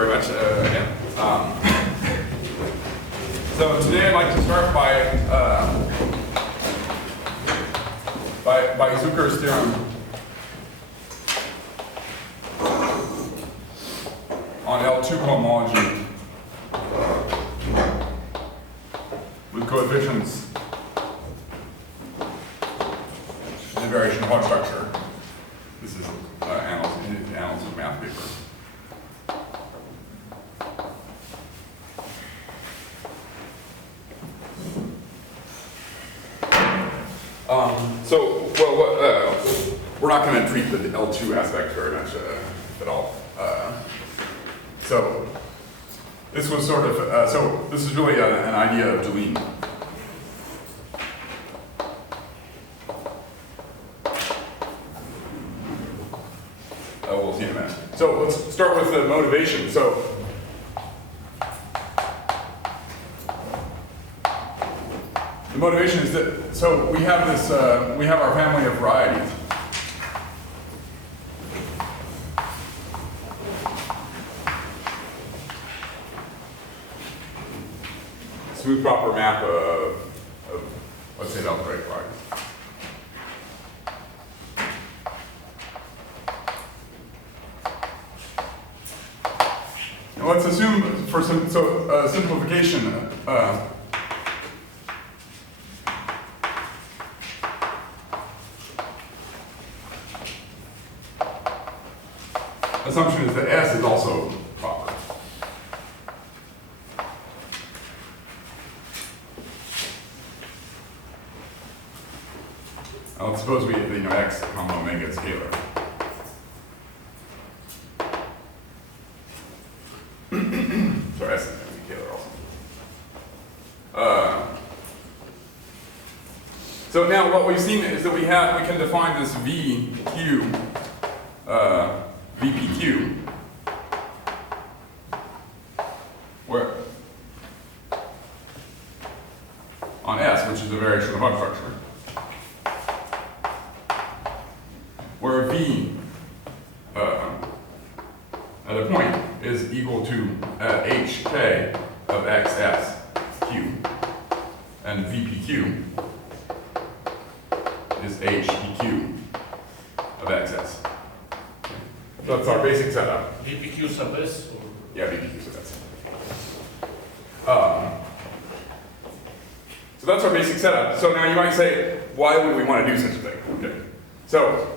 very much again. So today I'd like to start by Zucker's theorem on L2 cohomology with coefficients in the variation Hodge structure. This is analysis of math paper. We're not going to treat the L2 aspect very much at all. So this was sort of, so this is really an idea of Deline. We'll see in a minute. So let's start with the motivation. So the motivation is that, so we have this, we have our family of varieties. Smooth proper map of let's say, algebraic varieties. Now let's assume for some simplification. Assumption is that S is also proper. Now let's suppose we X comma omega is scalar. So S is going to be scalar also. So now what we've seen is that we can define this VQ VPQ, where on S, which is a variation of Hodge structure, where V at a point is equal to HK of XSQ, and VPQ is HPQ of XS. So that's our basic setup. VPQ sub S? Or? Yeah, VPQ sub S. So that's our basic setup. So now you might say, why would we want to do such a thing? Okay. So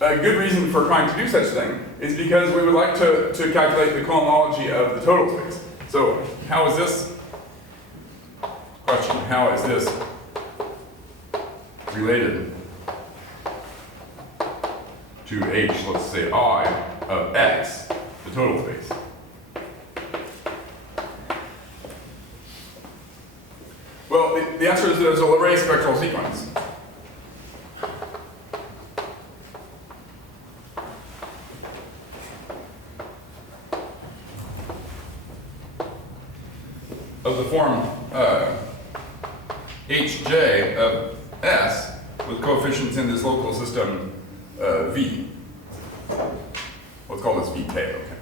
a good reason for trying to do such a thing is because we would like to calculate the cohomology of the total space. So how is this question? How is this related to H, let's say I, of X, the total space? Well, the answer is there's a Leray spectral sequence. Of the form Hj of S with coefficients in this local system V. Let's call this Vk, okay.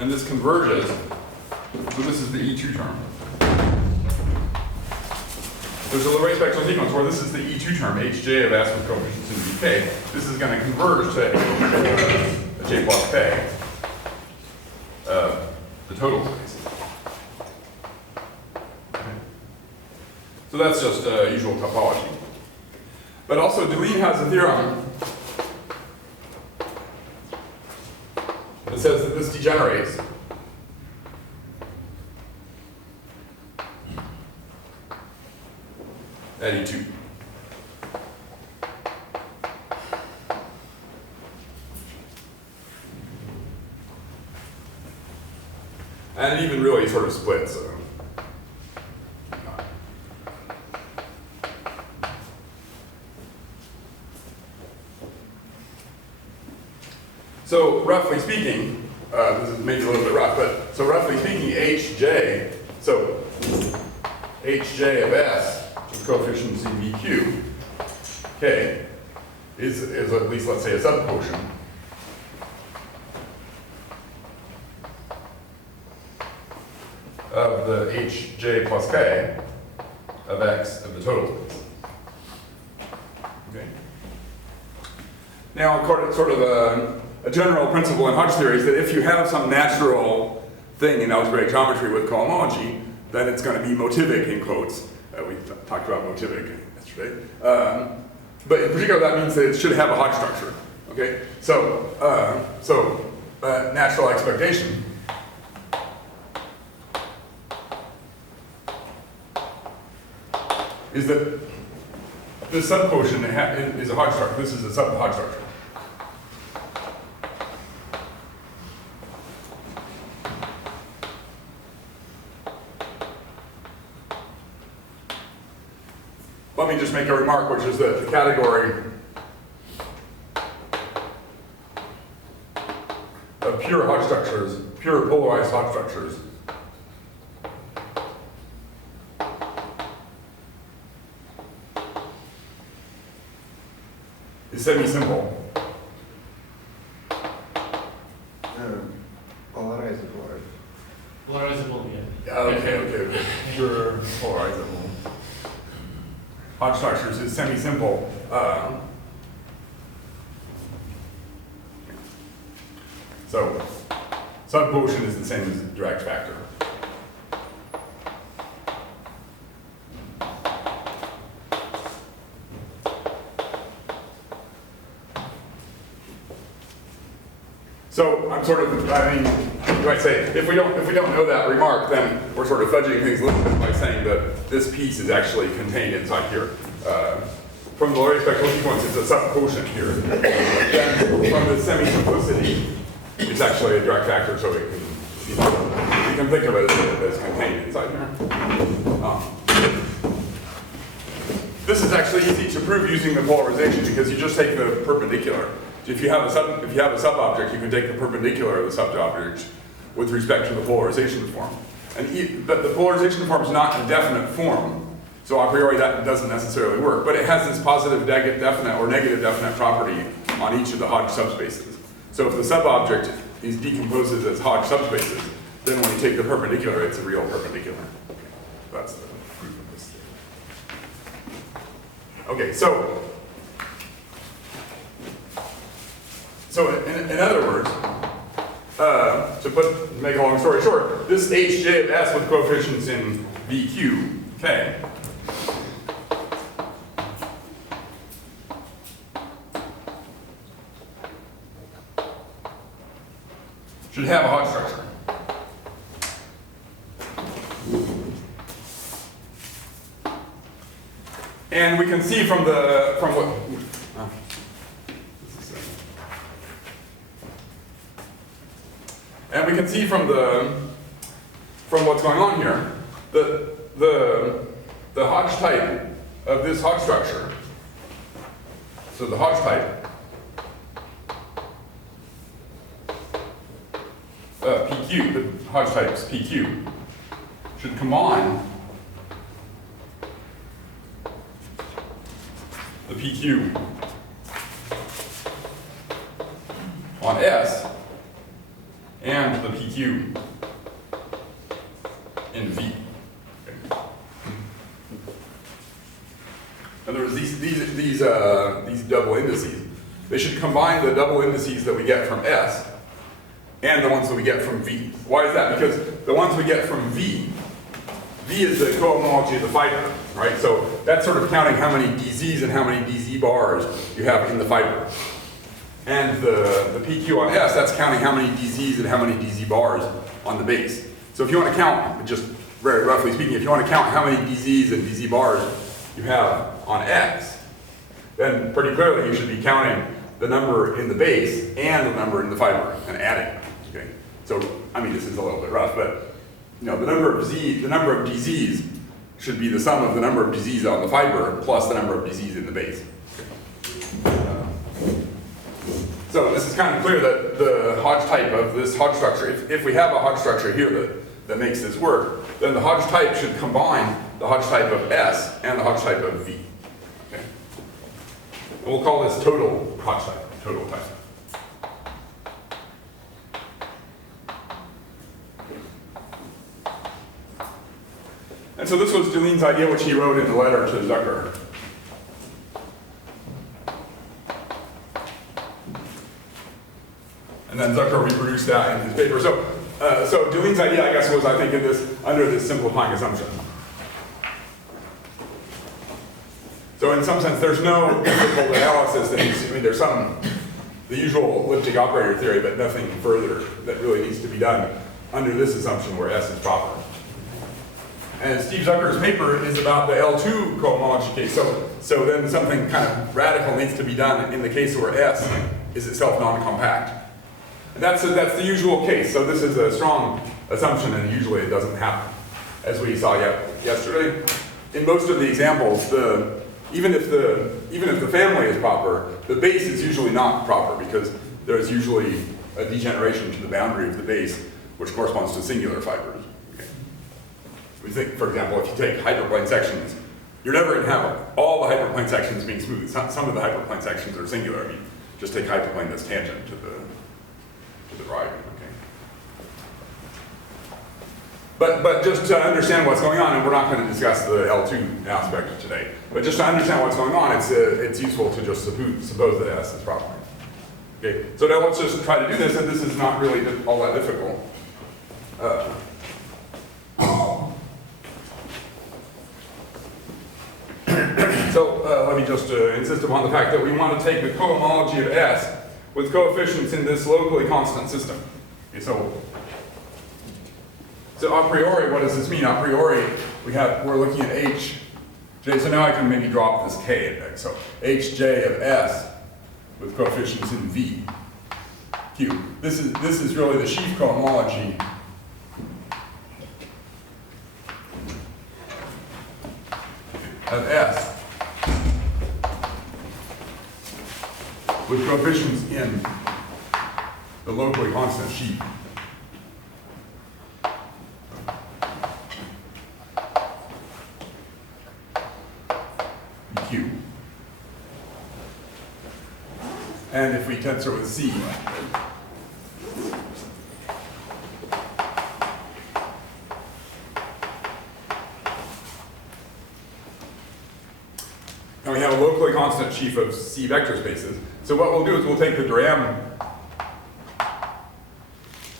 And this converges, so this is the E2 term. There's a Leray spectral sequence where this is the E2 term, Hj of S with coefficients in Vk. This is going to converge to J plus K, the total space. So that's just usual topology. But also Deline has a theorem that says that this degenerates at E2. And it even really sort of splits. So roughly speaking, this is maybe a little bit rough, but so roughly speaking, Hj, so Hj of S, which is coefficients in VQ, okay, is at least, let's say, a subquotient of the hj plus k of x of the total space. Okay. Now, sort of a general principle in Hodge theory is that if you have some natural thing in algebraic geometry with cohomology, then it's going to be motivic in quotes. We talked about motivic yesterday. But in particular, that means that it should have a Hodge structure. Okay. So, natural expectation is that this subquotient is a Hodge structure. This is a sub-Hodge structure. Let me just make a remark, which is that the category of pure Hodge structures, pure polarized Hodge structures, is semi-simple. Polarizable, right? Polarizable, yeah. Okay. Pure polarizable Hodge structures is semi-simple. So subquotient is the same as direct factor. So I'm sort of, you might say, if we don't know that remark, then we're sort of fudging things a little bit by saying that this piece is actually contained inside here. From the Laurier spectral sequence, it's a subquotient here. Then from the semi-simplicity, it's actually a direct factor, so it can, you can think of it as contained inside here. This is actually easy to prove using the polarization because you just take the perpendicular. If you have a sub-object, you can take the perpendicular of the sub-object with respect to the polarization form. But the polarization form is not a definite form, so a priori that doesn't necessarily work. But it has this positive definite or negative definite property on each of the Hodge subspaces. So if the sub-object is decomposes as Hodge subspaces, then when you take the perpendicular, it's a real perpendicular. Okay. That's the proof of this thing. Okay, so in other words, to make a long story short, this hj of s with coefficients in vq, k, should have a Hodge structure. And we can see from what. And we can see from what's going on here that the Hodge type of this Hodge structure, so the Hodge type, PQ, the Hodge type is PQ, should combine the PQ on S and the PQ in V. Okay. In other words, these double indices, they should combine the double indices that we get from S and the ones that we get from V. Why is that? Because the ones we get from V is the cohomology of the fiber, right? So that's sort of counting how many DZs and how many DZ bars you have in the fiber. And the PQ on S, that's counting how many DZs and how many DZ bars on the base. So if you want to count, just very roughly speaking, if you want to count how many DZs and DZ bars you have on X, then pretty clearly you should be counting the number in the base and the number in the fiber and adding. Okay. So this is a little bit rough, but the number of DZs should be the sum of the number of DZs on the fiber plus the number of DZs in the base. So this is kind of clear that the Hodge type of this Hodge structure, if we have a Hodge structure here that makes this work, then the Hodge type should combine the Hodge type of S and the Hodge type of V. Okay. And we'll call this total Hodge type, total type. And so this was Deline's idea, which he wrote in the letter to Zucker. And then Zucker reproduced that in his paper. So Deline's idea, I guess, was, I think, under this simplifying assumption. So in some sense, there's no difficult analysis that needs to, I mean, there's the usual elliptic operator theory, but nothing further that really needs to be done under this assumption where S is proper. And Steve Zucker's paper is about the L2 cohomology case. So then something kind of radical needs to be done in the case where S is itself non-compact. And that's the usual case. So this is a strong assumption, and usually it doesn't happen. As we saw yesterday, in most of the examples, even if the family is proper, the base is usually not proper because there's usually a degeneration to the boundary of the base, which corresponds to singular fibers. Okay. We think, for example, if you take hyperplane sections, you're never going to have all the hyperplane sections being smooth. Some of the hyperplane sections are singular. I mean, just take hyperplane that's tangent to the right. Okay. But just to understand what's going on, and we're not going to discuss the L2 aspect today, but just to understand what's going on, it's useful to just suppose that S is proper. Okay, so now let's just try to do this, and this is not really all that difficult. So let me just insist upon the fact that we want to take the cohomology of S with coefficients in this locally constant system. Okay, so a priori, what does this mean? A priori, we're looking at H, J, so now I can maybe drop this K. So Hj of S with coefficients in V, Q. This is really the sheaf cohomology of S with coefficients in the locally constant sheaf. Q. And if we tensor with C, and we have a locally constant sheaf of C vector spaces. So what we'll do is we'll take the Durham,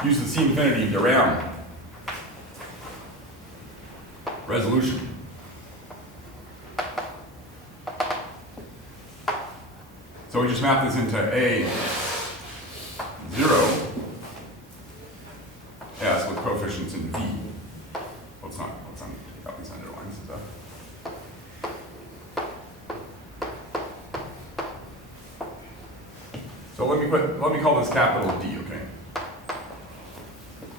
use the C infinity Durham resolution. So we just map this into A0 S with coefficients in V. Let's not take out these underlines and stuff. So let me call this capital D, okay?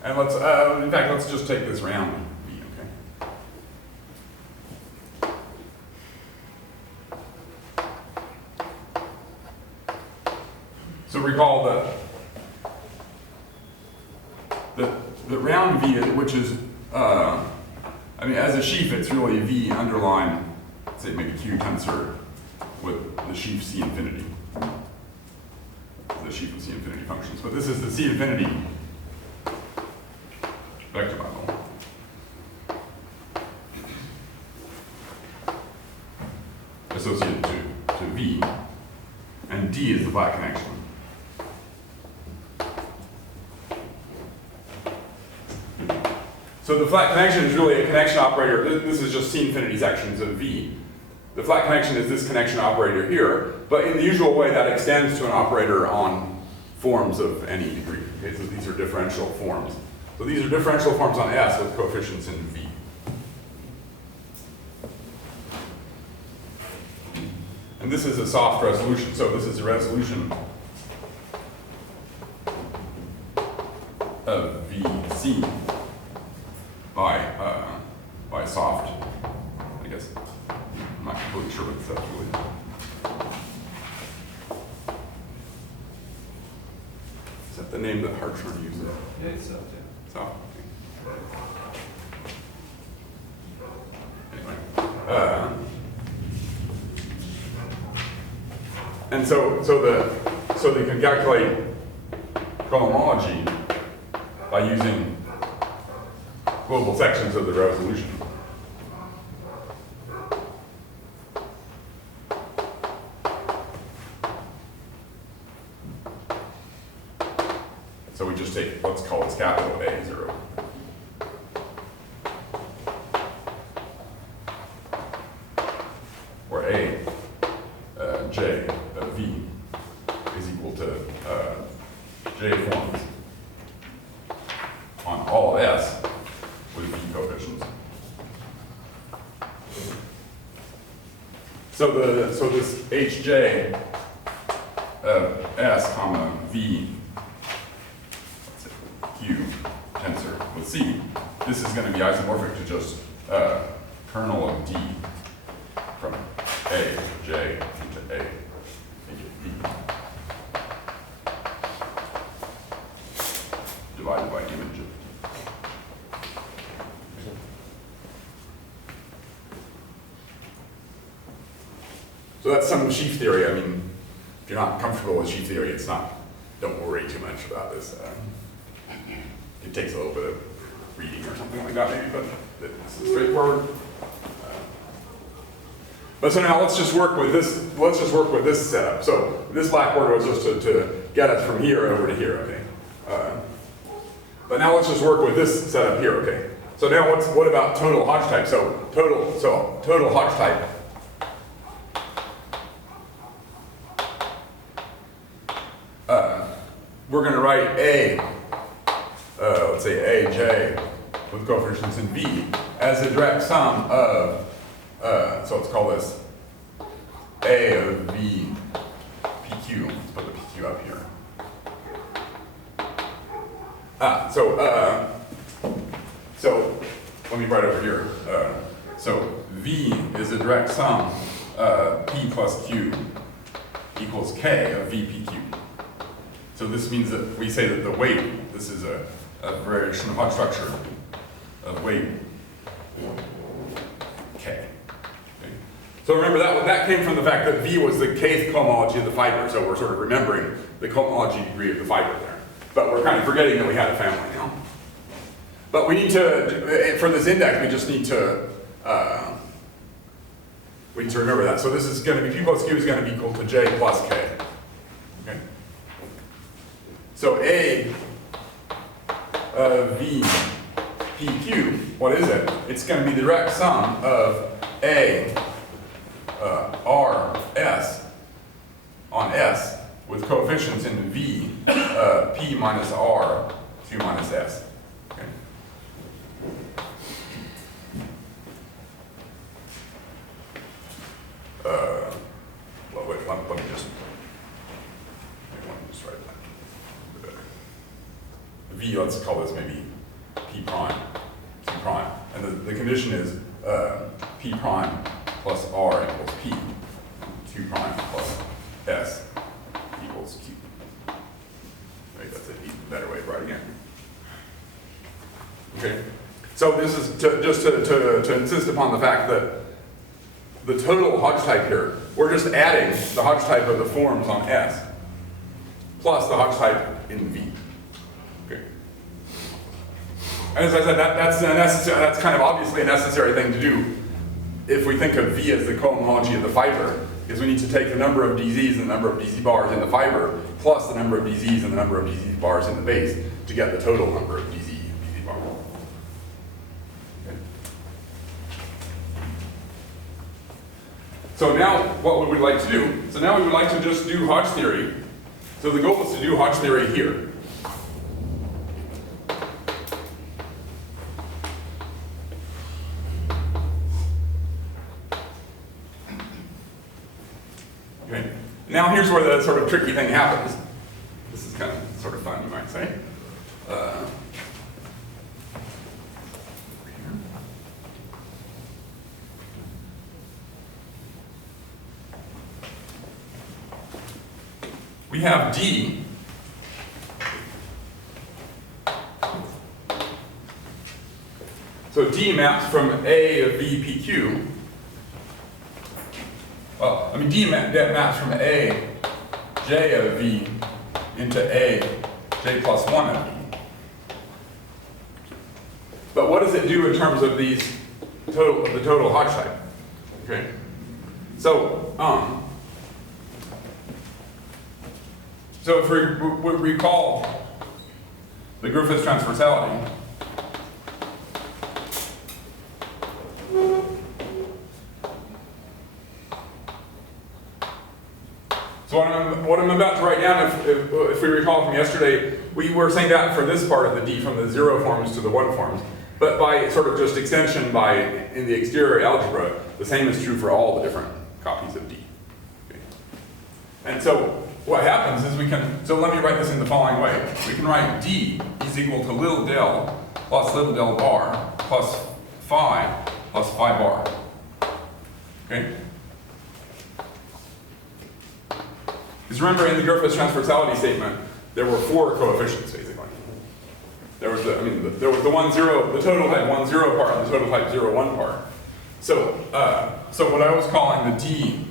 And let's in fact let's just take this round V, okay? So recall the round V, which is I mean, as a sheaf, it's really V underline, say maybe Q tensor with the sheaf C infinity. The sheaf of C infinity functions. But this is the C infinity vector bundle. Associated to V. And D is the flat connection. So the flat connection is really a connection operator. This is just C infinity sections of V. The flat connection is this connection operator here, but in the usual way that extends to an operator on forms of any degree. Okay, so these are differential forms. So these are differential forms on S with coefficients in V. And this is a soft resolution. So this is a resolution of VC by soft, I guess. I'm not completely sure what that's really. Is that the name that Hartshorn uses? Yeah, it's soft, yeah. Soft. Okay. Anyway. And so they can calculate cohomology by using global sections of the resolution. So we just take, let's call this capital A0. Where J of V is equal to J forms on all S with V coefficients. So this Hj of S comma V, let's say Q tensor with C, this is going to be isomorphic to just kernel of D from A J into A V divided by image. So that's some sheaf theory. I mean, if you're not comfortable with sheaf theory, it's not, don't worry too much about this. It takes a little bit of reading or something like that maybe, but this is straightforward. But so now let's just work with this, setup. So this black border was just to get us from here over to here, okay? But now let's just work with this setup here, okay? So now what about total Hodge type? So total Hodge type. We're going to write A, let's say AJ with coefficients in V as a direct sum of, so let's call this A of V PQ. Let's put the PQ up here. So let me write over here. So V is a direct sum P plus Q equals K of VPQ. So this means that we say that the weight, this is a variation of Hodge structure of weight K. Okay. So remember that came from the fact that V was the kth cohomology of the fiber, so we're sort of remembering the cohomology degree of the fiber there. But we're kind of forgetting that we had a family now. But we need to, for this index, we just need to remember that. So this is going to be, P plus Q is going to be equal to J plus K. Okay? So A of V PQ, what is it? It's going to be the direct sum of A R S on S with coefficients in V P minus R Q minus S. Okay. Well, wait, let me just write that a bit better. V, let's call this maybe P prime, C prime. And the condition is P prime plus R equals P, Q prime plus S equals Q. Maybe that's a better way of writing it. Okay? So this is just to insist upon the fact that the total Hodge type here, we're just adding the Hodge type of the forms on S plus the Hodge type in V. Okay. And as I said, that's kind of obviously a necessary thing to do if we think of V as the cohomology of the fiber, because we need to take the number of DZs and the number of DZ bars in the fiber plus the number of DZs and the number of DZ bars in the base to get the total number of DZ bars. Okay. So now what would we like to do? So now we would like to just do Hodge theory. So the goal is to do Hodge theory here. Okay. Now here's where the sort of tricky thing happens. This is kind of sort of fun, you might say. We have D. So D maps from A of VPQ. Well, I mean, D maps from A j of v into a j plus 1 of v. But what does it do in terms of the total Hodge type? Okay. So, so if we recall the Griffiths transversality, so what I'm about to write down, if we recall from yesterday, we were saying that for this part of the D from the 0 forms to the 1 forms. But by sort of just extension in the exterior algebra, the same is true for all the different copies of D. Okay. And so what happens is so let me write this in the following way. We can write D is equal to little del plus little del bar plus phi plus phi bar. Okay? Because remember, in the Griffiths transversality statement, there were 4 coefficients, basically. There was there was the 1, 0, the total type 1, 0 part, and the total type 0, 1 part. So, so what I was calling the D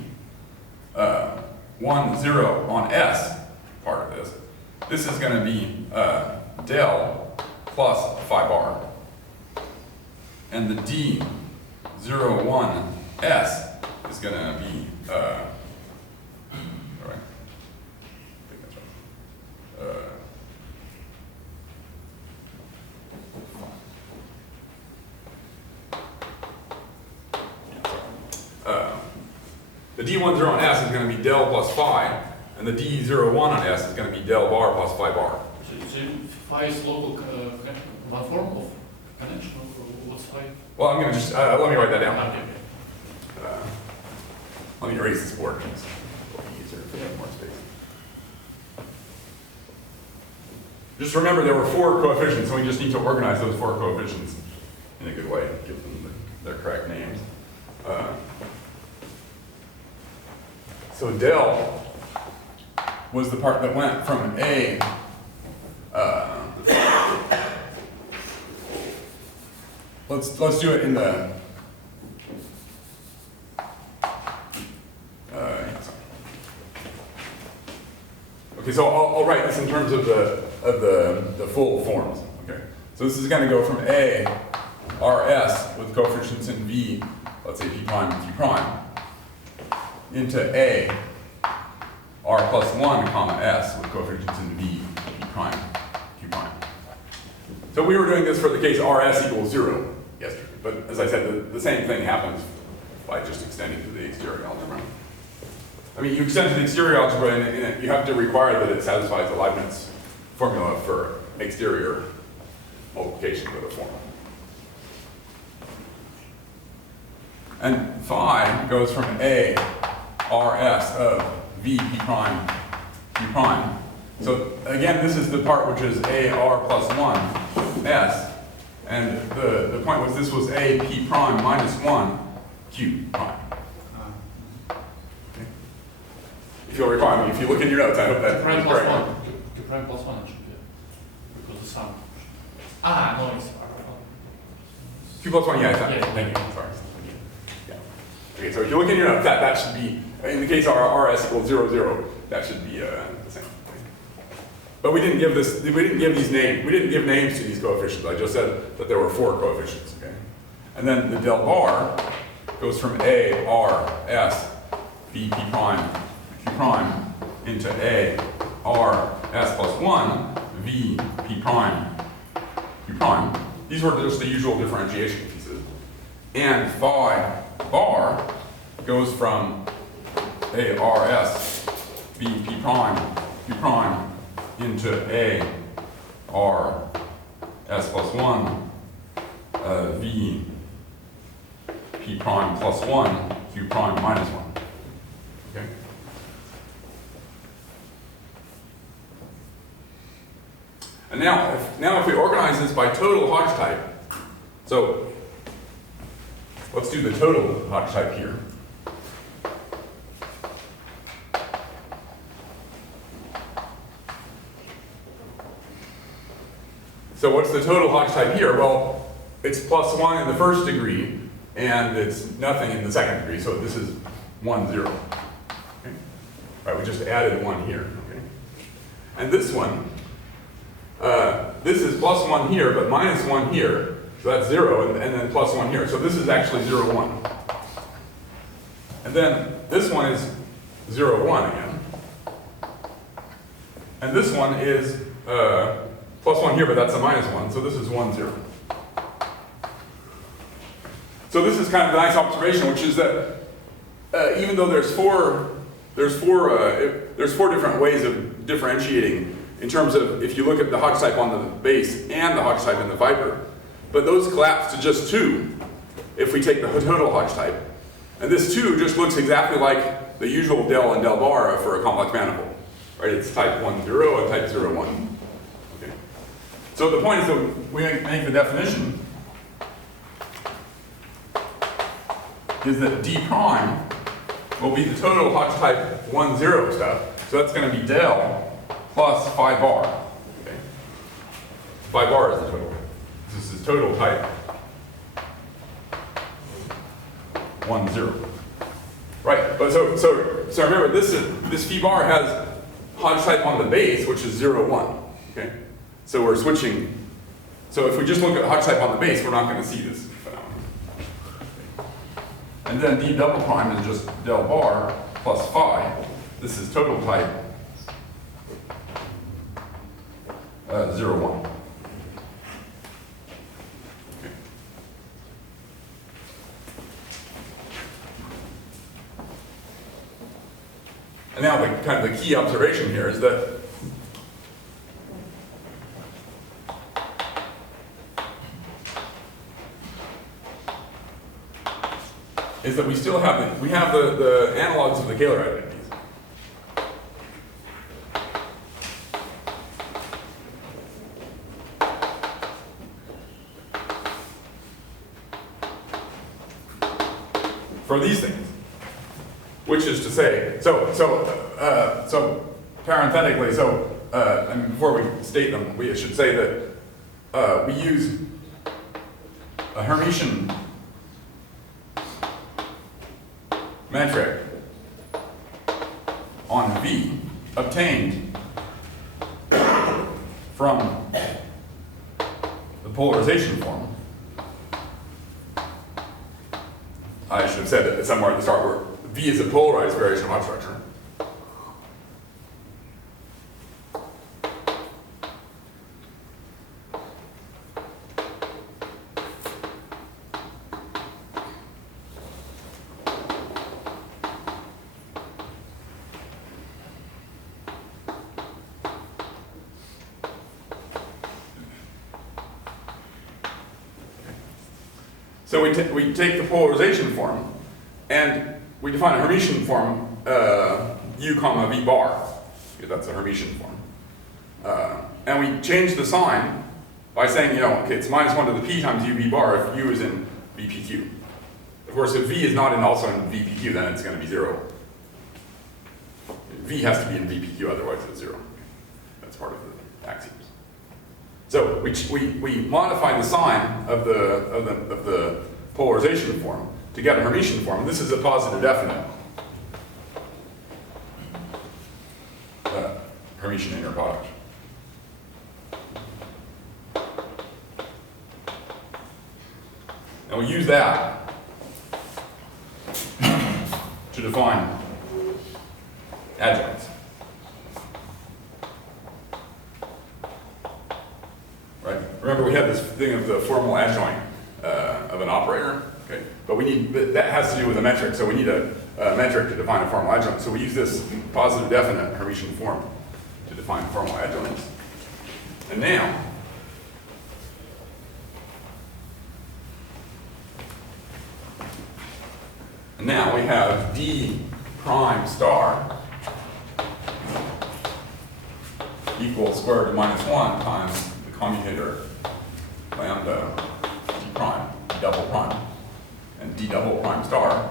1, 0 on S part of this is going to be del plus phi bar. And the D 0, 1 S is going to be, the D10 on S is going to be del plus phi, and the D01 on S is going to be del bar plus phi bar. So phi is local one form of connection, or what's phi? Well, I'm going to just, let me write that down. Okay. Let me erase this board. It's a little easier if we have more space. Just remember there were 4 coefficients, so we just need to organize those 4 coefficients in a good way, give them their correct names. So del was the part that went from A, let's do it in the, okay, so I'll write this in terms of the full forms. Okay, so this is going to go from A, RS with coefficients in V, let's say P prime and Q prime, into A, R plus 1, comma S with coefficients in V, P prime, Q prime. So we were doing this for the case RS equals 0 yesterday, but as I said, the same thing happens by just extending to the exterior algebra. I mean, you extend to the exterior algebra and you have to require that it satisfies the Leibniz formula for exterior multiplication with a formula. And phi goes from A, RS of V, P prime, Q prime. So again, this is the part which is A, R plus 1, S. And the point was this was A, P prime minus 1, Q prime. Okay. If you'll recall, I mean, if you look in your notes, I hope that's Q prime plus correct. 1. Q prime plus 1 actually, yeah. Because the sum. Ah, no, it's Q plus 1, yeah, exactly. Yeah. Thank you. Sorry. Yeah. Okay, so if you look in your notes, that should be, in the case RS equals 0, 0, that should be the same. But we didn't give these names, we didn't give names to these coefficients. I just said that there were 4 coefficients, okay? And then the del bar goes from A, R, S, B, P prime, Q prime, into A, R, S plus 1, V, P prime, Q prime. These were just the usual differentiation pieces. And phi bar goes from A, R, S, B, P prime, Q prime, into A, R, S plus 1, V, P prime plus 1, Q prime minus 1. Okay? And now if we organize this by total Hodge type, so let's do the total Hodge type here. So what's the total Hodge type here? Well, it's plus 1 in the first degree, and it's nothing in the second degree, so this is 1, 0. Okay? Right, we just added 1 here. Okay? And this one, this is plus 1 here, but minus 1 here. So that's 0, and then plus 1 here. So this is actually 0, 1. And then this one is 0, 1 again. And this one is plus 1 here, but that's a minus 1. So this is 1, 0. So this is kind of a nice observation, which is that even though there's four different ways of differentiating in terms of if you look at the Hodge type on the base and the Hodge type in the fiber, but those collapse to just 2 if we take the total Hodge type. And this 2 just looks exactly like the usual del and del bar for a complex manifold. Right? It's type 1, 0 and type 0, 1. Okay. So the point is that we make the definition is that D prime will be the total Hodge type 1, 0 stuff. So that's going to be del plus phi bar. Okay. Phi bar is the total. This is total type 1, 0. Right, but so remember this phi bar has Hodge type on the base, which is 0, 1. Okay? So we're switching. So if we just look at Hodge type on the base, we're not going to see this phenomenon. And then D double prime is just del bar plus phi. This is total type 0, 1. Okay. And now the kind of the key observation here is that we still have the analogs of the Kähler identities. For these things, which is to say, so parenthetically, I mean, before we state them, we should say that we use a Hermitian metric on V obtained from the polarization form. I should have said it somewhere at the start where V is a polarized variation of Hodge structure. So we take the polarization form, and we define a Hermitian form, U comma V bar, because that's a Hermitian form. And we change the sign by saying, okay, it's minus 1 to the P times U V bar if U is in VPQ. Of course, if V is not also in VPQ, then it's going to be 0. V has to be in VPQ, otherwise it's 0. That's part of the axioms. So we modify the sign of the polarization form to get a Hermitian form. This is a positive definite Hermitian inner product. And we use that to define adjuncts. Right? Remember, we had this thing of the formal adjoint of an operator. Okay, but that has to do with a metric, so we need a metric to define a formal adjoint. So we use this positive definite Hermitian form to define formal adjoints. And now we have D prime star equals square root of minus 1 times the commutator lambda D prime, D double prime. And D double prime star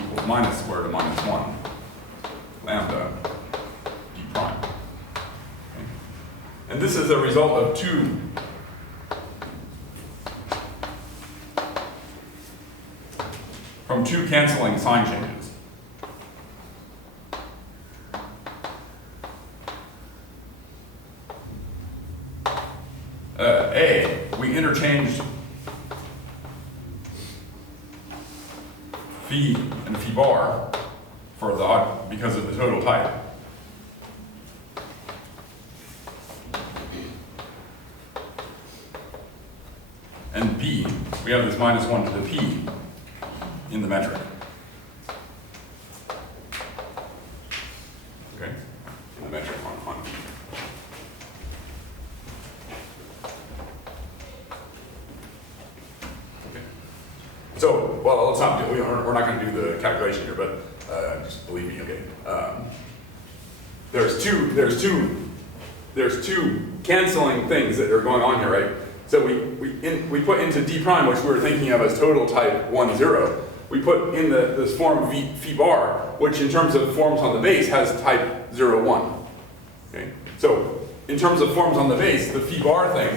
equals minus square root of minus 1 lambda D prime. Okay. And this is a result of two canceling sign changes. A, we interchanged phi and phi bar for the because of the total type. And B, we have this minus 1 to the P in the metric. Okay, in the metric on P. Okay. So, well, let's not do, we're not going to do the calculation here, but just believe me, okay. There's two canceling things that are going on here, right? So we put into D prime, which we were thinking of as total type 1, 0. We put in this form phi bar, which in terms of forms on the base has type 0, 1. Okay? So in terms of forms on the base, the phi bar thing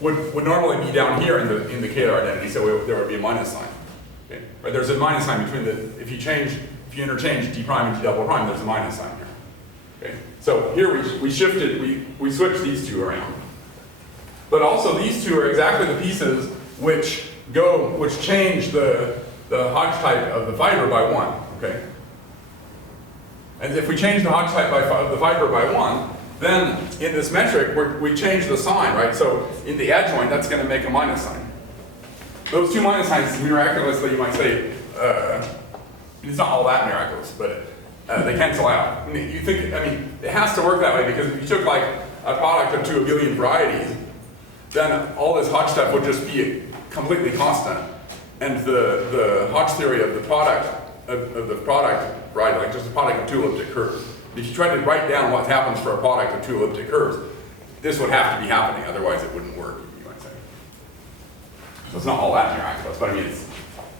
would normally be down here in the Kähler identity, so there would be a minus sign. Okay? Right? There's a minus sign between if you interchange D prime and D double prime, there's a minus sign here. Okay? So here we switched these two around. But also these two are exactly the pieces which change the Hodge type of the fiber by 1, okay? And if we change the Hodge type of the fiber by 1, then in this metric we change the sign, right? So in the adjoint, that's going to make a minus sign. Those two minus signs, miraculously, you might say, it's not all that miraculous, but they cancel out. You think, I mean, it has to work that way because if you took like a product of 2 billion varieties, then all this Hodge stuff would just be completely constant. And the Hodge theory of the product, right, like just a product of 2 elliptic curves. If you tried to write down what happens for a product of 2 elliptic curves, this would have to be happening, otherwise it wouldn't work, you might say. So it's not all that miraculous, but I mean, it's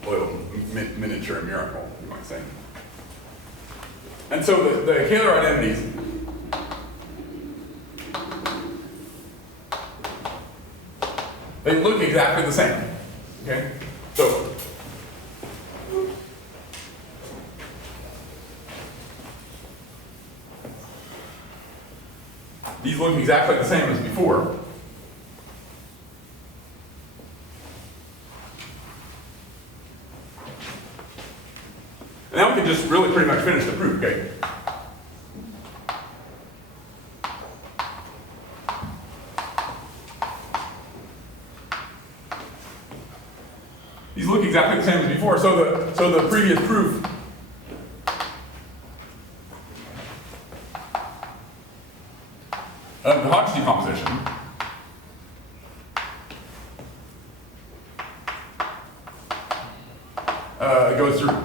a little miniature miracle, you might say. And so the Kähler identities, they look exactly the same, okay? So, these look exactly the same as before. And now we can just really pretty much finish the proof, okay? These look exactly the same as before. So the previous proof of the Hodge decomposition goes through.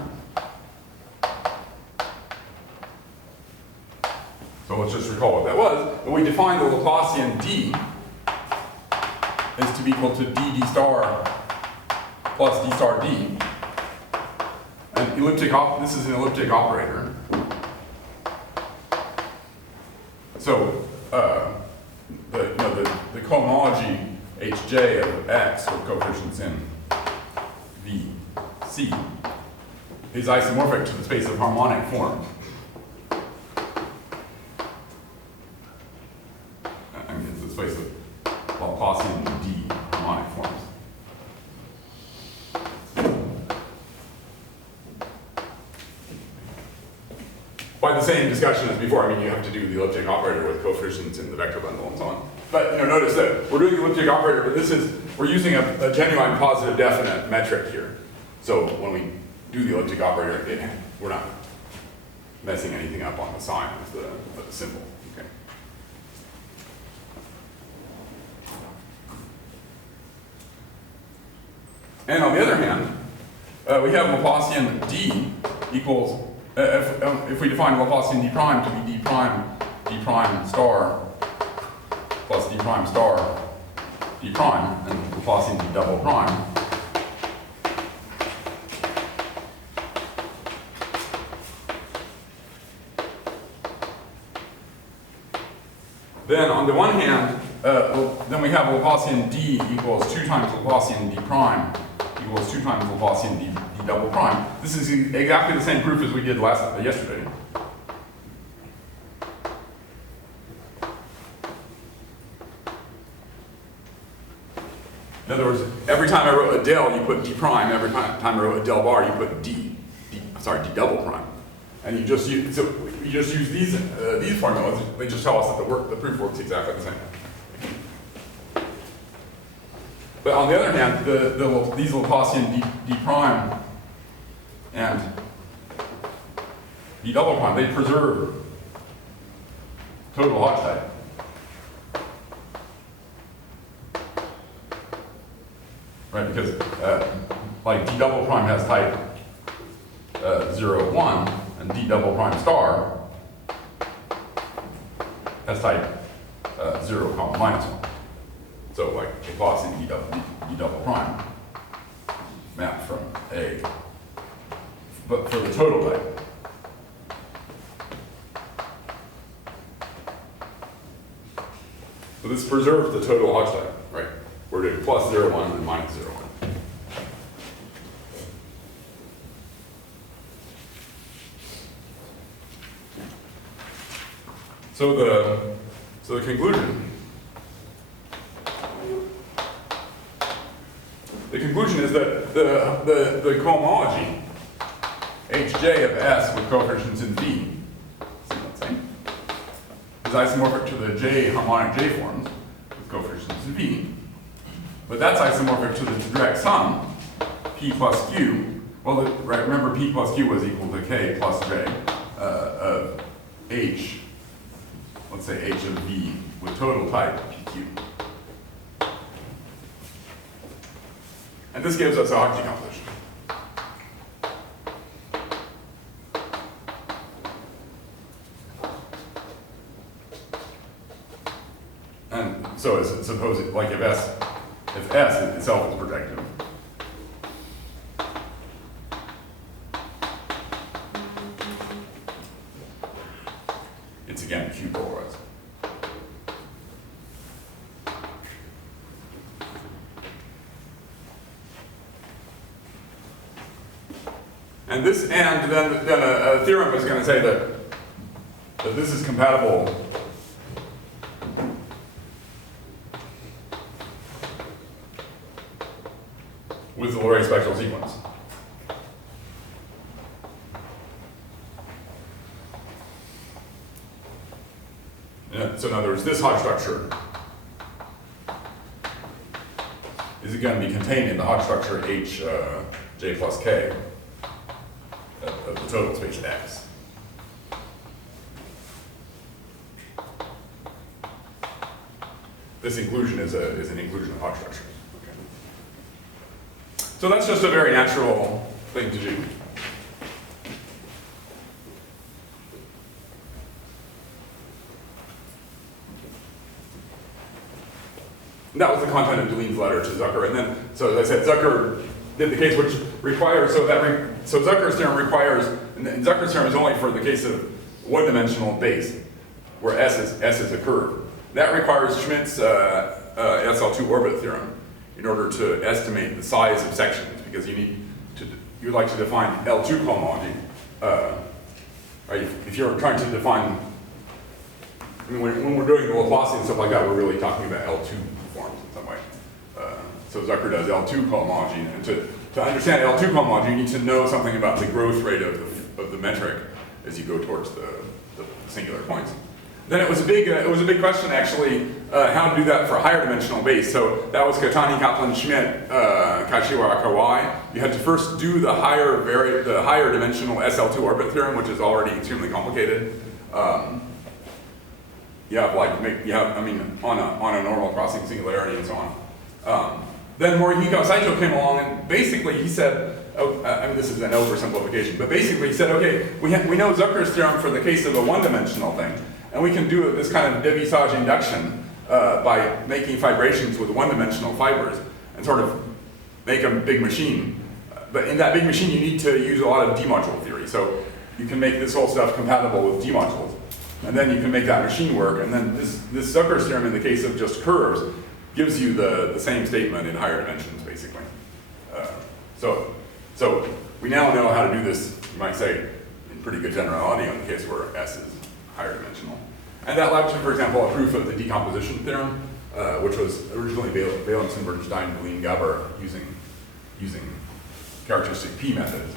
So let's just recall what that was. When we defined the Laplacian D is to be equal to d star plus d star d. And this is an elliptic operator. So the cohomology Hj of x with coefficients in V, C is isomorphic to the space of harmonic forms. I mean, it's the space of Laplacian D harmonic forms. By the same discussion as before, I mean, you have to do the elliptic operator with coefficients in the vector bundle and so on. But notice that we're doing the elliptic operator, but we're using a genuine positive definite metric here. So when we do the elliptic operator, we're not messing anything up on the sign of the symbol. Okay. And on the other hand, we have Laplacian D equals, if we define Laplacian D prime to be D prime star plus D prime star D prime, and Laplacian D double prime, then on the one hand, then we have Laplacian D equals 2 times Laplacian D prime equals 2 times Laplacian D double prime. This is exactly the same proof as we did yesterday. In other words, every time I wrote a del, you put d prime. Every time I wrote a del bar, you put d double prime. And you just use these formulas. They just tell us that the proof works exactly the same. But on the other hand, these Laplacian d prime and d double prime, they preserve total Hodge type. Right, because like d double prime has type 0, 1, and d double prime star has type 0, comma, minus 1. So like Laplacian d double prime mapped from A, but for the total type. So this preserves the total Hodge type, right? We're doing plus 0, 1, and minus 0, 1. So the conclusion. The conclusion is that the cohomology Hj of S with coefficients in V, is isomorphic to the J harmonic J forms with coefficients in V. But that's isomorphic to the direct sum, P plus Q. Well, right, remember P plus Q was equal to K plus J of H, let's say H of V with total type PQ. And this gives us a Hodge decomposition. And so suppose like if S itself is projective, it's again Q polarized. And this, and then a theorem is going to say that this is compatible with the Lorentz spectral sequence. Yeah, so in other words, this Hodge structure is going to be contained in the Hodge structure H J plus K of the total space X. This inclusion is an inclusion of Hodge structures. Okay. So that's just a very natural thing to do. And that was the content of Deligne's letter to Zucker. And then, so as I said, Zucker did the case which requires, so Zucker's theorem requires, and Zucker's theorem is only for the case of one-dimensional base, where S is a curve. That requires Schmidt's SL2 orbit theorem in order to estimate the size of sections, because you'd like to define L2 cohomology. Right? If you're trying to define, I mean, when we're doing the Laplacian and stuff like that, we're really talking about L2 forms in some way. So Zucker does L2 cohomology, and to understand L2 cohomology, you need to know something about the growth rate of the metric as you go towards the singular points. Then it was a big question actually how to do that for a higher dimensional base. So that was Katani, Kaplan, Schmidt, Kashiwara, Kawai. You had to first do the higher dimensional SL2 orbit theorem, which is already extremely complicated. On a normal crossing singularity and so on. Then Morihiko Saito came along and basically he said, this is an oversimplification, but basically he said, okay, we know Zucker's theorem for the case of a one-dimensional thing, and we can do this kind of Debye-Sage induction by making fibrations with one-dimensional fibers and sort of make a big machine. But in that big machine, you need to use a lot of D-module theory. So you can make this whole stuff compatible with D-modules. And then you can make that machine work. And then this Zucker's theorem in the case of just curves gives you the same statement in higher dimensions, basically. So we now know how to do this, you might say, in pretty good generality on the case where S is higher dimensional. And that led to, for example, a proof of the decomposition theorem. which was originally valence inverter Stein Boolin Gabor using characteristic P methods.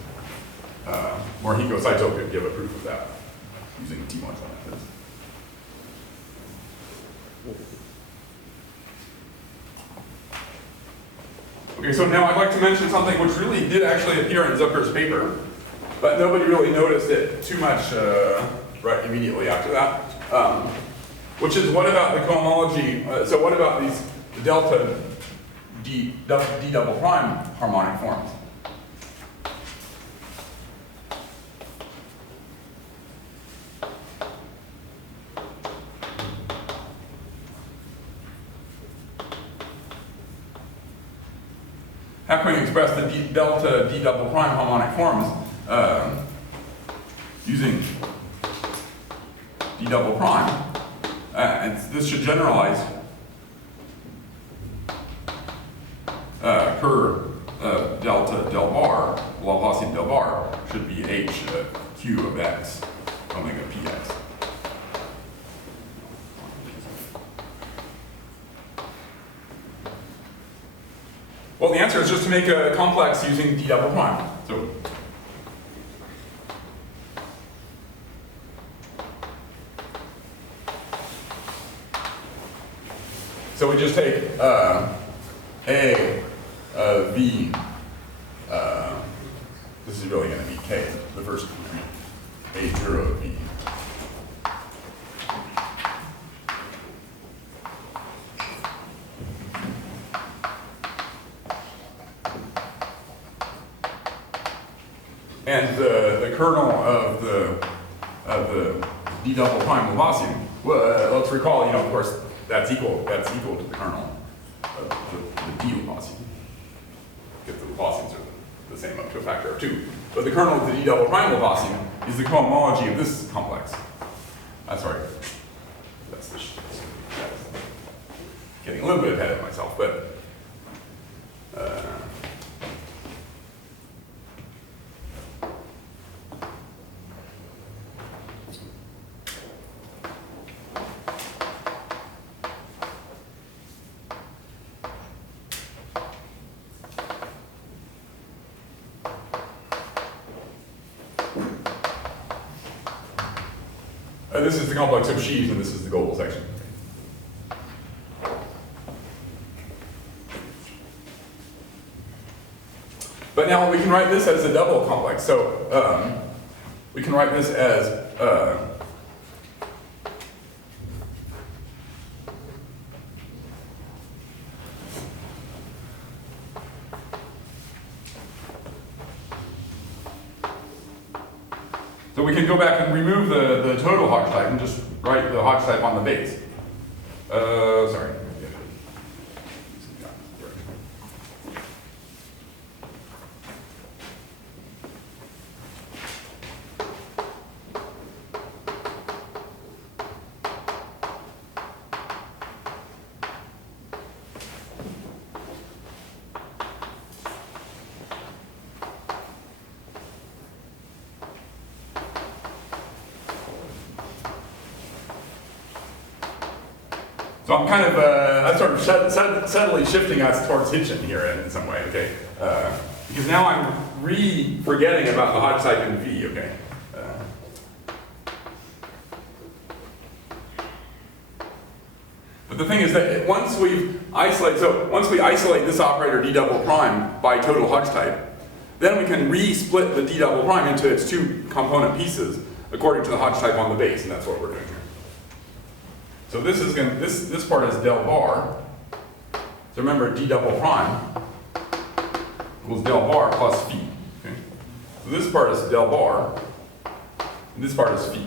Morihiko Saito could give a proof of that using T1 methods. Okay, so now I'd like to mention something which really did actually appear in Zucker's paper, but nobody really noticed it too much right immediately after that, which is what about the cohomology, so what about these delta D double prime harmonic forms? How can we express the delta D double prime harmonic forms using D double prime? And this should generalize per delta del bar, Laplacian del bar, should be H Q of X omega Px. Well, the answer is just to make a complex using D double prime. So we just take A V, this is really going to be K, the first A0 V. And the kernel of the D double prime Laplacian. Well, let's recall, of course, that's equal to the kernel of the D Laplacian. If the Laplacians are the same up to a factor of 2. But the kernel of the D double prime Laplacian is the cohomology of this complex. Sorry, that's getting a little bit ahead of myself, but. This is the complex of sheaves, and this is the global section. But now we can write this as a double complex. So we can write this as so we can go back and remove the total Hodge type and just write the Hodge type on the base. Sorry. So I'm kind of, I'm sort of subtly shifting us towards Hitchin here in some way, okay? Because now I'm forgetting about the Hodge type in V, okay? But the thing is that once we isolate this operator D double prime by total Hodge type, then we can re-split the D double prime into its two component pieces according to the Hodge type on the base, and that's what we're doing here. So this is going this part is del bar. So remember D double prime equals del bar plus phi. Okay? So this part is del bar, and this part is phi.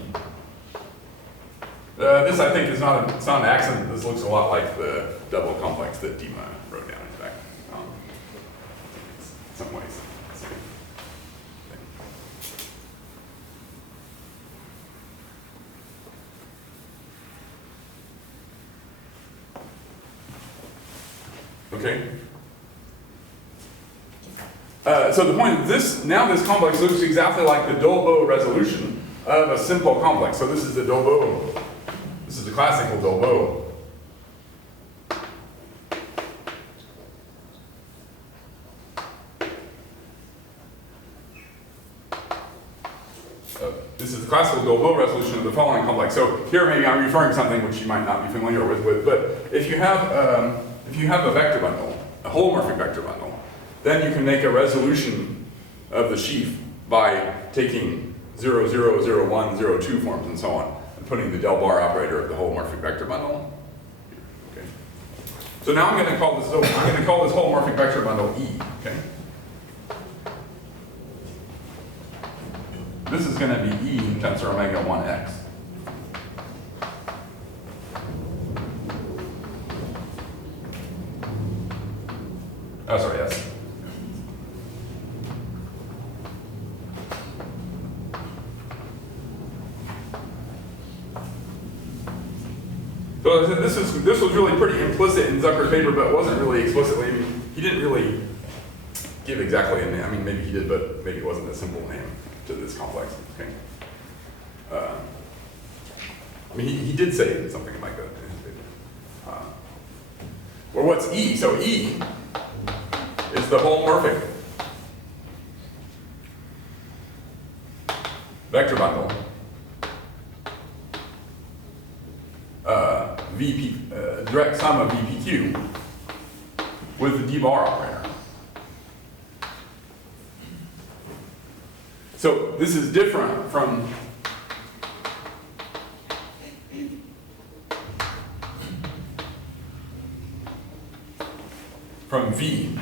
This I think is it's not an accident. This looks a lot like the double complex that Dima wrote down, in fact, in some ways. Okay. So the point is now this complex looks exactly like the Dolbeault resolution of a simple complex. So this is the Dolbeault. This is the classical Dolbeault this is the classical low resolution of the following complex. So here maybe I'm referring to something which you might not be familiar with, but if you have a vector bundle, a holomorphic vector bundle, then you can make a resolution of the sheaf by taking 0, 0, 0, 1, 0, 2 forms and so on, and putting the del bar operator of the holomorphic vector bundle. Okay. So now I'm going to call this holomorphic vector bundle E. Okay. This is going to be E tensor omega 1x. Oh, sorry, yes. So this was really pretty implicit in Zucker's paper, but it wasn't really explicitly. I mean, he didn't really give exactly a name. I mean, maybe he did, but maybe it wasn't a simple name to this complex. Okay. I mean, he did say something like that in his paper. Well, what's E? So E is the holomorphic vector bundle direct sum of VPQ with the d-bar operator. So this is different from V.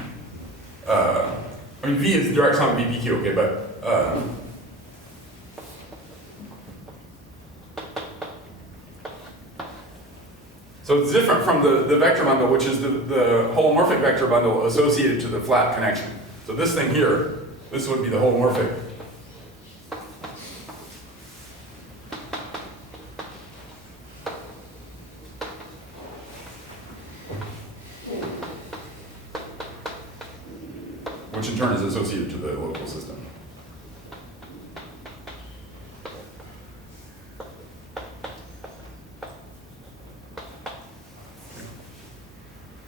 I mean, V is the direct sum of VPQ, okay, but so it's different from the vector bundle, which is the holomorphic vector bundle associated to the flat connection. So this thing here, this would be the holomorphic. Which in turn is associated to the local system.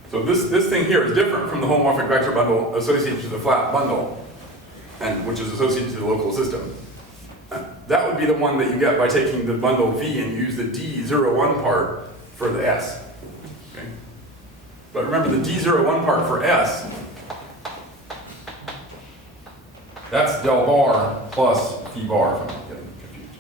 So this thing here is different from the holomorphic vector bundle associated to the flat bundle, and which is associated to the local system. That would be the one that you get by taking the bundle V and use the D01 part for the S. Okay? But remember the D01 part for S, that's del bar plus phi bar, if I'm not getting confused.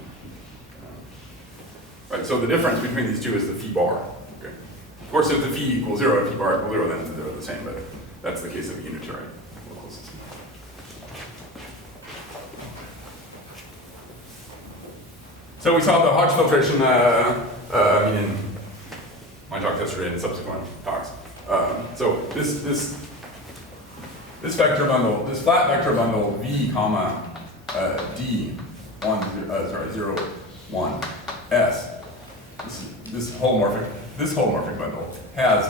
Right, so the difference between these two is the phi bar. Okay. Of course, if the phi equals 0 and phi bar equals 0, then they're the same, but that's the case of a unitary local system. So we saw the Hodge filtration, I mean, in my talk yesterday and subsequent talks. So this vector bundle, this flat vector bundle V comma D 0, 1 S. This holomorphic bundle has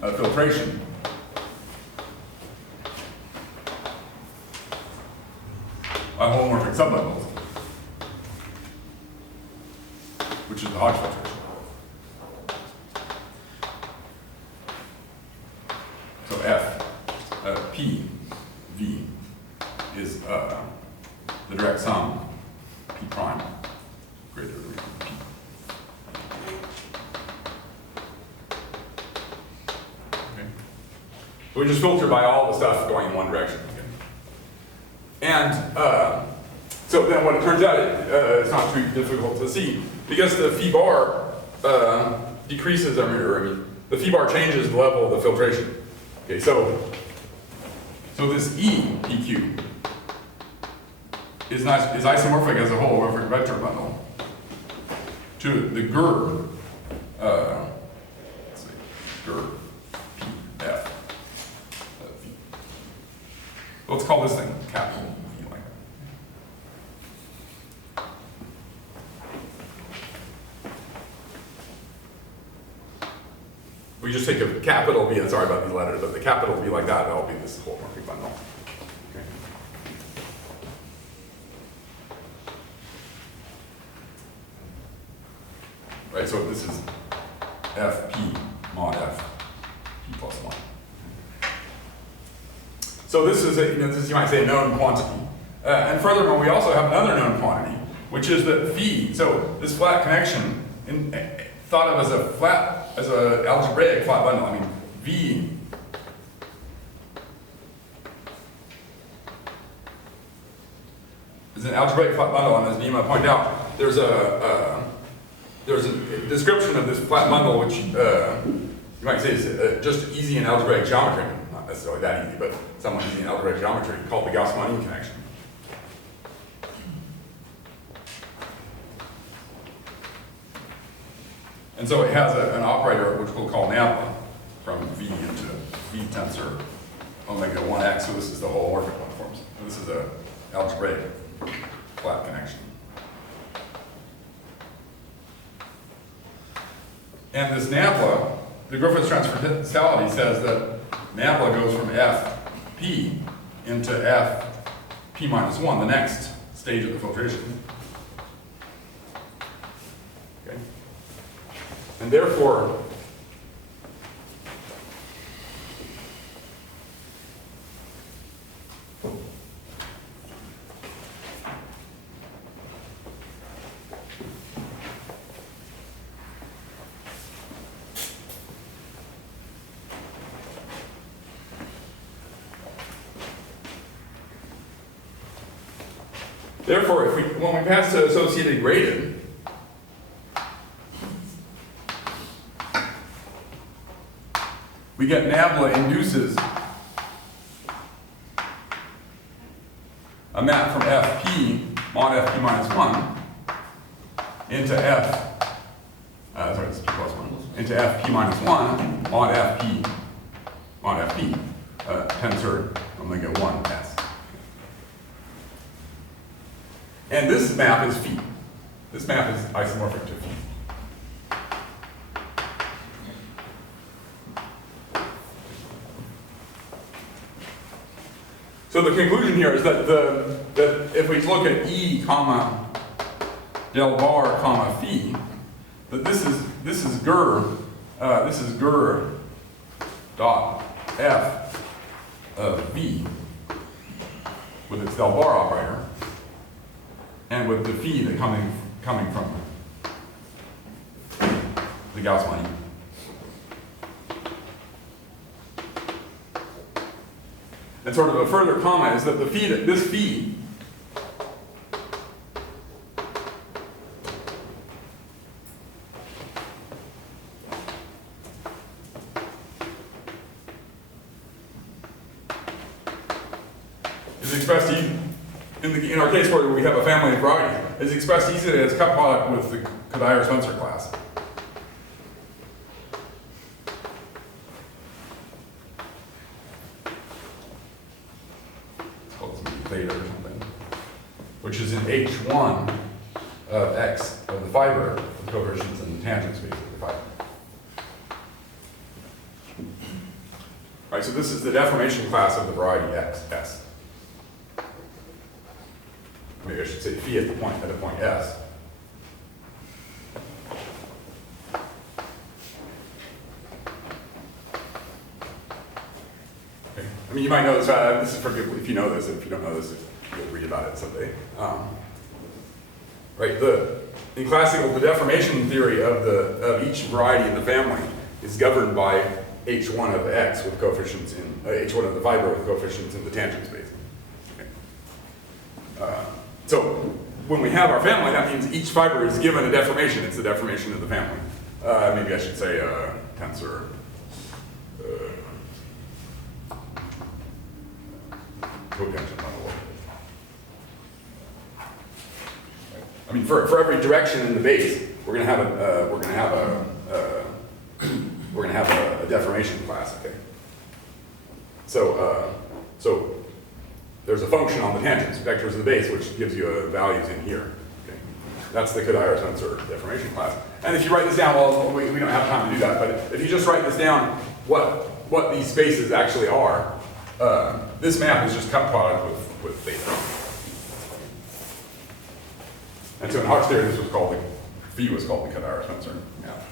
a filtration on holomorphic subbundles, which is the Hodge filtration. So P V is the direct sum P prime greater than P. Okay. So we just filter by all the stuff going in one direction. Okay. And so then what it turns out, it's not too difficult to see, because the phi bar decreases, I mean, the phi bar changes the level of the filtration. Okay, so this E PQ is isomorphic as a holomorphic vector bundle to the GER, let's see, GER PF. Let's call this thing capital V like that. We just take a capital V, sorry about these letters, but the capital V like that, that'll be this holomorphic bundle. Okay. Right, so this is FP mod F, P plus 1. So this is, this is, you might say, a known quantity. And furthermore, we also have another known quantity, which is that phi, so this flat connection, thought of as an algebraic flat bundle. I mean, V is an algebraic flat bundle, and as Nima pointed out, there's a description of this flat bundle, which you might say is just easy in algebraic geometry. Not necessarily that easy, but somewhat easy in algebraic geometry, called the Gauss-Bonnet connection. And so it has an operator which we'll call nabla from V into V tensor omega 1x. So this is the holomorphic one forms. And this is an algebraic flat connection. And this nabla, the Griffiths transversality says that nabla goes from Fp into Fp minus 1, the next stage of the filtration. Okay. And therefore, when we pass to associated graded, we get nabla induces a map from Fp, mod Fp minus 1, into this is P plus 1, into Fp minus 1, mod Fp, tensor omega 1s. And this map is phi. This map is isomorphic to phi. So the conclusion here is that that if we look at E comma del bar comma phi, that this is ger dot f of v with its del bar operator, and with the phi that coming from the Gauss-Bonnet. And sort of a further comment is that this phi is expressed in our case where we have a family of varieties, is expressed easily as cut product with the Kadeyer-Spencer class. It's called some theta or something, which is in H1 of X of the fiber with coefficients in the tangent space of the fiber. All right, so this is the deformation class of the variety X, S. Maybe I should say phi at a point S. Okay. I mean, you might know this. This is for people if you know this. If you don't know this, you'll read about it someday. Right. In classical, the deformation theory of each variety in the family is governed by H1 of X with coefficients in H1 of the fiber with coefficients in the tangent space. Okay. So when we have our family, that means each fiber is given a deformation. It's the deformation of the family. Maybe I should say tensor. Cotangent bundle. I mean, for every direction in the base, we're going to have a deformation class. Okay. So there's a function on the tangents, vectors of the base, which gives you values in here. Okay. That's the Kadeyer-Spencer deformation class. And if you write this down, well, we don't have time to do that, but if you just write this down, what these spaces actually are, this map is just cut product with theta. And so in Hodge theory, this was called phi was called the Kadeyer-Spencer map.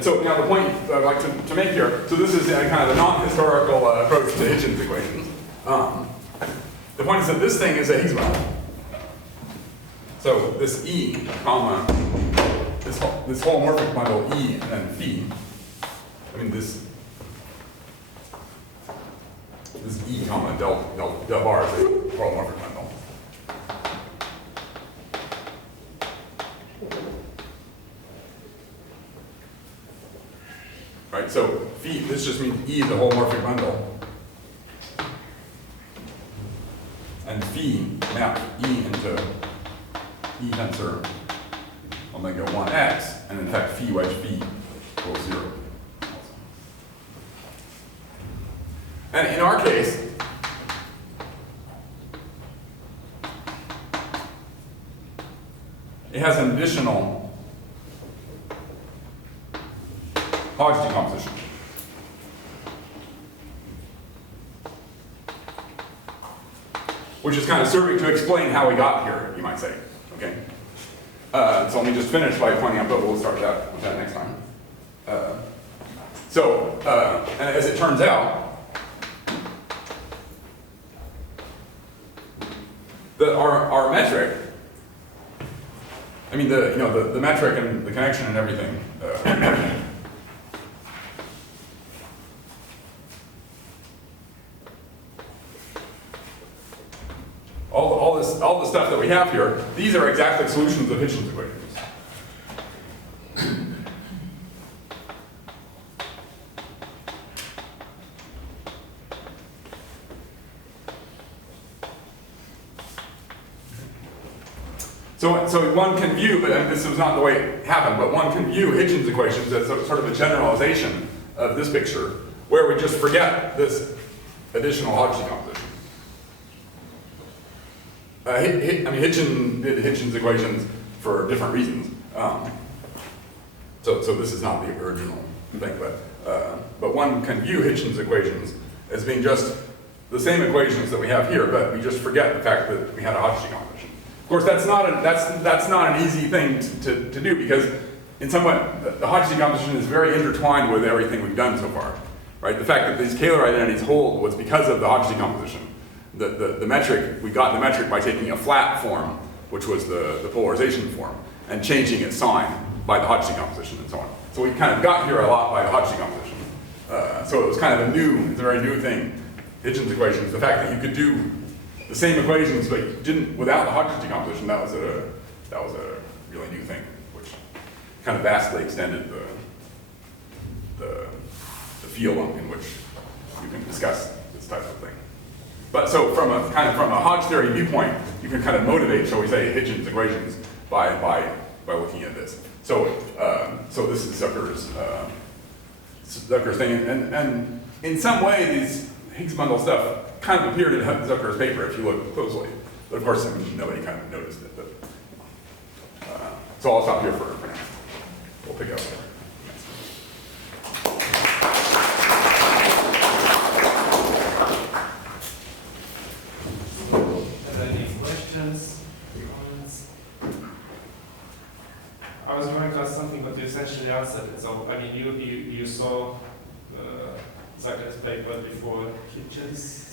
And so now the point I'd like to make here, so this is kind of a non-historical approach to Hitchens equations. The point is that this thing is a Higgs bundle. So this E, comma, this holomorphic bundle E and then phi, I mean this E, comma, del bar is a holomorphic bundle. Right, so phi, this just means E is a holomorphic bundle. And phi maps E into E tensor omega 1x, and in fact phi wedge phi equals 0. And in our case, it has an additional Hodge decomposition. Which is kind of serving to explain how we got here, you might say. Okay. So let me just finish by pointing out, but we'll start with that next time. And as it turns out, our metric, I mean the metric and the connection and everything. All the stuff that we have here, these are exactly solutions of Hitchens equations. So one can view, but this was not the way it happened, but one can view Hitchens equations as sort of a generalization of this picture, where we just forget this additional Hodge decomposition. Hitchens did Hitchens equations for different reasons. So this is not the original thing, but one can view Hitchens equations as being just the same equations that we have here, but we just forget the fact that we had a Hodge decomposition. Of course, that's not an easy thing to do, because in some way the Hodge decomposition is very intertwined with everything we've done so far, right? The fact that these Kähler identities hold was because of the Hodge decomposition. The metric, we got the metric by taking a flat form, which was the polarization form, and changing its sign by the Hodge decomposition and so on. So we kind of got here a lot by the Hodge decomposition. So it was kind of it's a very new thing, Hitchens equations. The fact that you could do the same equations, but you didn't without the Hodge decomposition, that was a really new thing, which kind of vastly extended the field in which you can discuss this type of thing. But so from a Hodge theory viewpoint, you can kind of motivate, shall we say, Hitchens equations by looking at this. So this is Zucker's thing, and in some way these Higgs bundle stuff kind of appeared in Zucker's paper if you look closely. But of course, nobody kind of noticed it. But so I'll stop here for now. We'll pick it up later. I was going to ask something, but you essentially answered it. So, I mean, you saw Zucker's paper before Hitchens?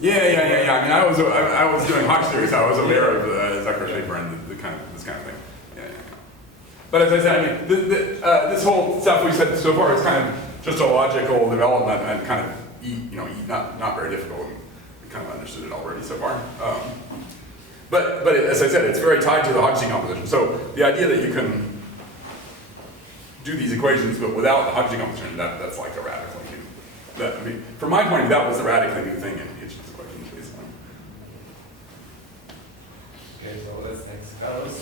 Yeah. I mean, I was doing Hodge theory, so I was aware of Zucker's paper and this kind of thing. Yeah. But as I said, I mean, this whole stuff we said so far is kind of just a logical development and kind of not very difficult. We kind of understood it already so far. But as I said, it's very tied to the Hodge decomposition. So the idea that you can do these equations but without the Hodge decomposition, that's like a radically new. I mean, from my point of view, that was a radically new thing in Hitchens equations, basically. Okay, so that's next. Carlos.